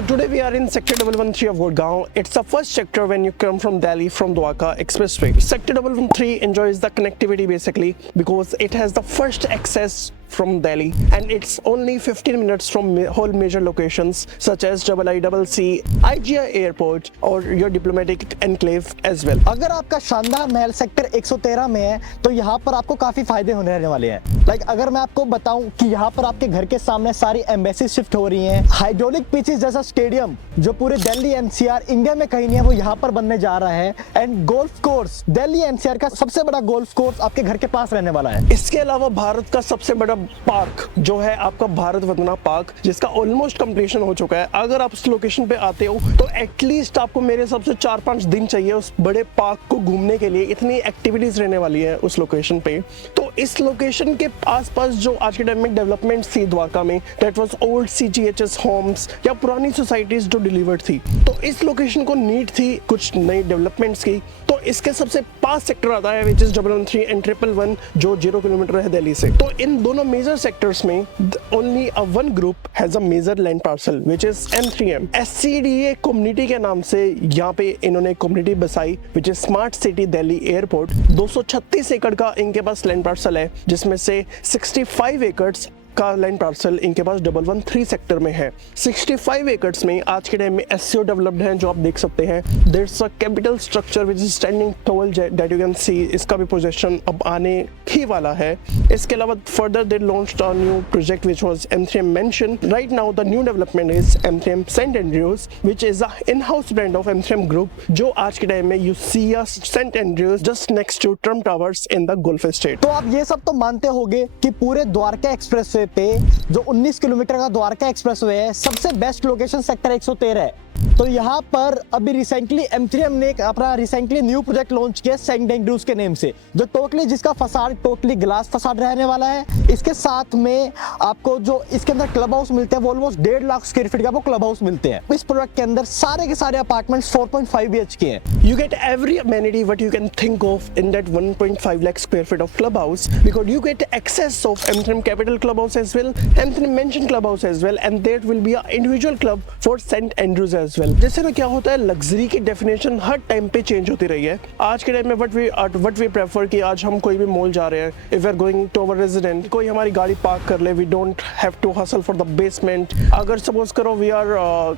So today we are in sector 113 of Gurgaon. It's the first sector when you come from Delhi from Dwarka Expressway. Sector 113 enjoys the connectivity basically because it has the first access from Delhi and it's only 15 minutes from whole major locations such as IICC, IGI Airport और your diplomatic enclave as well. अगर आपका शानदार महल sector 113 में है तो यहाँ पर आपको काफी फायदे होने रहने वाले हैं। अगर मैं आपको बताऊं कि यहाँ पर आपके घर के सामने सारी एम्बेसी शिफ्ट हो रही हैं, हाइड्रोलिक पिचेस जैसा स्टेडियम जो पूरे दिल्ली एनसीआर इंडिया में कहीं नहीं है वो यहाँ पर बनने जा रहा है and golf course Delhi NCR का सबसे बड़ा गोल्फ कोर्स आपके घर के पास रहने वाला है। इसके अलावा भारत का सबसे बड़ा पार्क जो है आपका भारत वंदना पार्क जिसका ऑलमोस्ट कंप्लीशन हो चुका है। अगर आप उस लोकेशन पे आते हो तो एटलीस्ट आपको मेरे हिसाब से 4-5 दिन चाहिए उस बड़े पार्क को घूमने के लिए, इतनी एक्टिविटीज रहने वाली है उस लोकेशन पे। तो इस लोकेशन के आसपास जो आज के टाइम में डेवलपमेंट थी द्वारका में, that was old CGHS homes या पुरानी सोसाइटीज जो डिलीवर्ड थी, तो इस लोकेशन को नीड थी कुछ नई डेवलपमेंट्स की। तो इसके सबसे पास सेक्टर आता है विच इज 113 एंड 111 जो 0 किलोमीटर है दिल्ली से। तो इन दोनों मेजर सेक्टर्स में only one group has a major land parcel which is M3M। SCDA community के नाम से यहाँ पे इन्होंने कम्युनिटी बसाई which is smart city Delhi airport. 236 एकड़ का इनके पास लैंड पार्सल है जिसमें से 65 एकड़ का लैंड पार्सल इनके पास 113 सेक्टर में है। 65 एकर्स में आज के टाइम में SCO डेवलप्ड है जो आप देख सकते हैं। There's a capital structure which is standing tall that you can see, इसका भी पोजीशन अब आने ही वाला है। इसके अलावा further they launched a new project which was M3M mansion. Right now the new development is M3M Saint Andrews which is a in-house brand of M3M group जो आज के टाइम में you see a Saint Andrews just next to Trump Towers in the golf estate. तो आप ये सब तो मानते होंगे कि पूरे द्वारका एक्सप्रेसवे पे जो 19 किलोमीटर का द्वारका एक्सप्रेसवे है सबसे बेस्ट लोकेशन सेक्टर 113 है। तो यहाँ पर अभी रिसेंटली M3M ने अपना रिसेंटली न्यू प्रोजेक्ट लॉन्च किया सेंट एंड्रयूज के नेम से, जो टोटली जिसका फसाड टोटली ग्लास फसाड रहने वाला है। इसके साथ में आपको जो इसके अंदर क्लब हाउस मिलते हैं वो ऑलमोस्ट 1.5 लाख स्क्वायर फीट का वो क्लब हाउस मिलते हैं। इस प्रोजेक्ट के अंदर सारे के सारे अपार्टमेंट्स 4.5 BHK हैं। You get every amenity what you can think of in that 1.5 lakh square feet of clubhouse because you get access of M3M Capital Clubhouse as well, M3M Mention Clubhouse as well, and there will be an individual club for St. Andrews as well. जैसे ना क्या होता है luxury की definition हर time पे change होती रही है। आज के टाइम में व्हाट वी प्रेफर कि आज हम कोई भी मॉल जा रहे हैं, if we are going to our resident, कोई हमारी गाड़ी पार्क कर ले, we don't have to hassle for the basement. अगर सपोज करो वी आर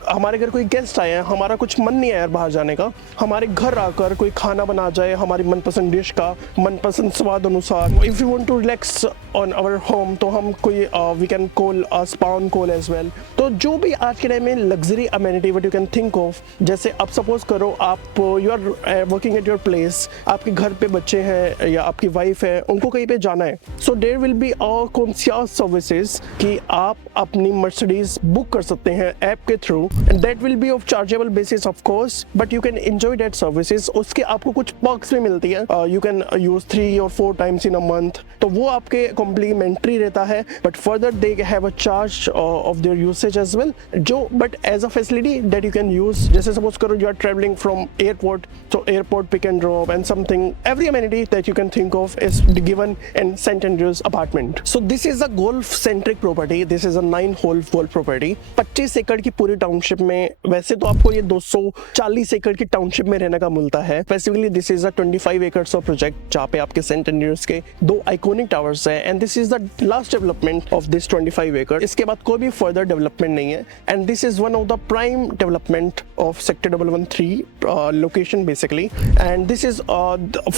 हमारे घर कोई गेस्ट आए हैं, हमारा कुछ मन नहीं है यार बाहर जाने का, हमारे घर आकर कोई खाना बना जाए हमारी मनपसंद डिश का मनपसंद स्वाद अनुसार। If you want to relax on our home तो हम कोई we can call spa on call as well. तो जो भी आज के टाइम में luxury amenity what you can think of, जैसे अब सपोज करो आप you are working at your place, आपके घर पे बच्चे हैं या आपकी वाइफ है, उनको कहीं पे जाना है, so there will be concierge services कि आप अपनी मर्सिडीज बुक कर सकते हैं ऐप के through and that will be of chargeable basis of course, but you can enjoy that services. उसके आपको कुछ पर्क्स भी मिलती है, you can use 3 or 4 times in a month, तो वो आपके कॉम्प्लीमेंट्री रहता है, but further they have a charge of their usage as well, जो but as a facility that you can use. जैसे सपोज करो you are travelling from airport, तो airport pick and drop and something, every amenity that you can think of is given in Saint Andrews apartment. So this is a golf centric property, this is a 9-hole golf property. 25 एकड़ की पूरी township में, वैसे तो आपको ये 240 एकड़ की टाउनशिप में रहने का मिलता है। Specifically this is a 25 acres of project जहाँ पे आपके सेंट एंड्रयूज के 2 आइकॉनिक टावर्स है and this is the last development of this 25 एकड़। इसके बाद कोई भी फर्दर डेवलपमेंट नहीं है and this is one of the prime development of sector 113 location basically. And this is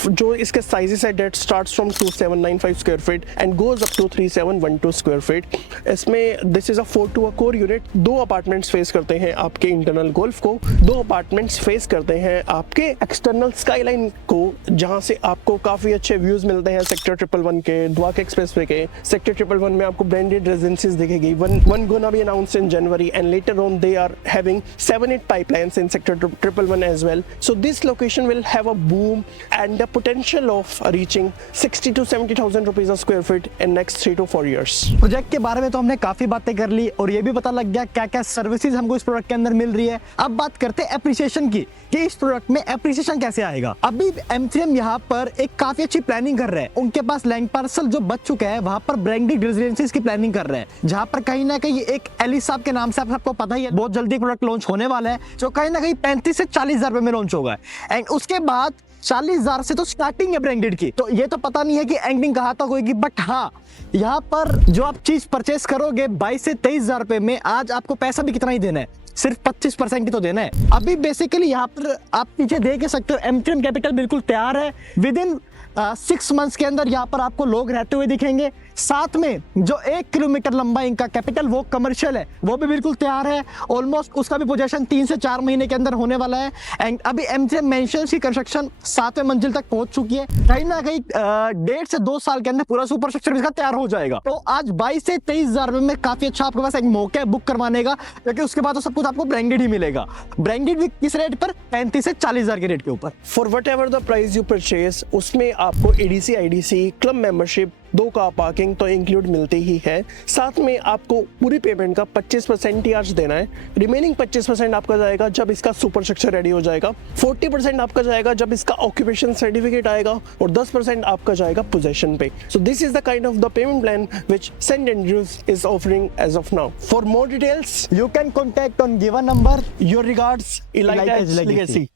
जो इसके साइजेस है that starts from 2795 square feet and goes up to 3712 square feet. इसमें this is a 4 core unit. 2 apartments face करते हैं आपके internal golf को, 2 apartments face करते हैं आपके एक्सटर्नल स्काईलाइन को, जहां से आपको काफी अच्छे व्यूज मिलते हैं सेक्टर 111 के, द्वारका एक्सप्रेसवे के। सेक्टर 111 में आपको ब्रांडेड रेजिडेंसीज दिखेगी, one gonna be announced in January and later on they are having 7-8 pipelines in sector 111 as well. So this location will have a boom and the potential of reaching 60 to 70,000 rupees a square feet in next 3 to 4 years. Project के बारे में तो हमने काफी बातें कर ली और ये भी पता लग गया क्या क्या सर्विसेज हमको इस प्रोडक्ट के अंदर मिल रही है। अब बात करते हैं एप्रिसिएशन की कि इस प्रोडक्ट में एप्रिसिएशन कैसे आएगा। अभी M3M यहाँ पर एक काफी अच्छी प्लानिंग कर रहे हैं। उनके पास लैंड पार्सल जो बच चुका है वहां पर ब्रांडेड रेजिडेंसीज की प्लानिंग कर रहे हैं, जहां पर कहीं ना कहीं एक एली साहब के नाम से आप सबको पता ही है बहुत जल्दी प्रोडक्ट लॉन्च होने वाला है, जो कहीं ना कहीं 35 से 40 हजार रुपए में लॉन्च होगा। एंड उसके बाद 40,000 से तो स्टार्टिंग है ब्रांडेड की, तो ये तो पता नहीं है कि एंडिंग कहाँ तक होगी, बट हाँ यहाँ पर जो आप चीज परचेस करोगे 22 से 23,000 रुपए में, आज आपको पैसा भी कितना ही देना है, सिर्फ 25% ही तो देना है। अभी बेसिकली यहाँ पर आप पीछे देख ही सकते हो M3M कैपिटल बिल्कुल तैयार है। विद इन 6 मंथ्स के अंदर यहाँ पर आपको लोग रहते हुए दिखेंगे। साथ में जो 1 किलोमीटर लंबा इनका कैपिटल वो कमर्शियल है, वो भी बिल्कुल तैयार है। ऑलमोस्ट उसका भी पोजीशन 3 से 4 महीने के अंदर होने वाला है। एंड अभी M3M मेंशंस की कंस्ट्रक्शन 7वें मंजिल तक पहुंच चुकी है। कहीं ना कहीं 1.5 से 2 साल के अंदर पूरा सुपर स्ट्रक्चर इसका तैयार हो जाएगा। तो आज 22 से 23,000 रुपए में काफी अच्छा आपके पास एक मौका है बुक करवाने का, क्योंकि उसके बाद तो सब कुछ आपको ब्रांडेड ही मिलेगा। ब्रांडेड भी किस रेट पर, 35 से 40,000 के रेट के ऊपर। For whatever the price you purchase, उसमें आपको ADC, IDC, club membership, 2 car parking तो इंक्लूड मिलती ही है। साथ में आपको पूरी पेमेंट का 25% ही आज देना है। रिमेनिंग 25% आपका जाएगा जब इसका सुपर स्ट्रक्चर रेडी हो जाएगा, 40% आपका जाएगा जब इसका ऑक्यूपेशन सर्टिफिकेट आएगा और 10% आपका जाएगा पोजेशन पे। सो this is the kind of the payment plan which St. Andrews is offering as of now. For more details, You can contact on given number. your regards, Elite Edge Legacy.